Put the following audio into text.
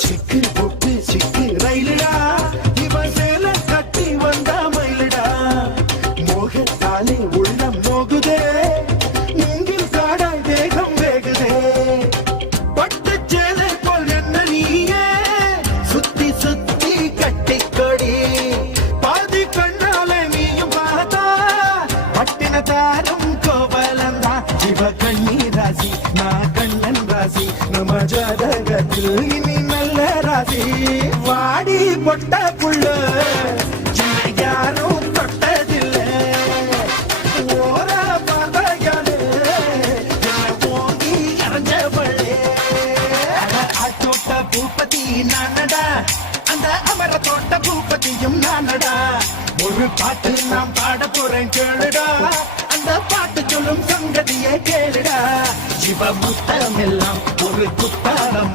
சிக்கு பொட்டு சிக்கு ரயிலுடா இவன் சேல கட்டி வந்தா மயிலுடா மோகத்தாலே உள்ளம் நோகுதே மூங்கில் காடாய் தேகம் வேகுதே பட்டு சேலை போல் என்ன நீயே சுத்தி சுத்தி கட்டி கொடி பாதி கண்ணாலே நீயும் பார்த்தா பட்டின தாரும் கோவலந்தா இவ கண்ணி ராசி நான் கண்ணன் ராசி நம்ம ஜாதகத்தில் இனி நல்ல ராசி வாடி பொட்ட புள்ள யாரும் தொட்டதில்ல ஓர பார்வையாலே ஓங்கி இறஞ்சவளே தோட்ட பூப்பதி நானடா அந்த அமர தோட்ட பூப்பதியும் நானடா ஒரு பாட்டு நாம் பாட போறேன் கேளுடா அந்த பாட்டு சொல்லும் சங்கதியை கேளுடா இவ முத்தமெல்லாம் ஒரு குத்தாரம்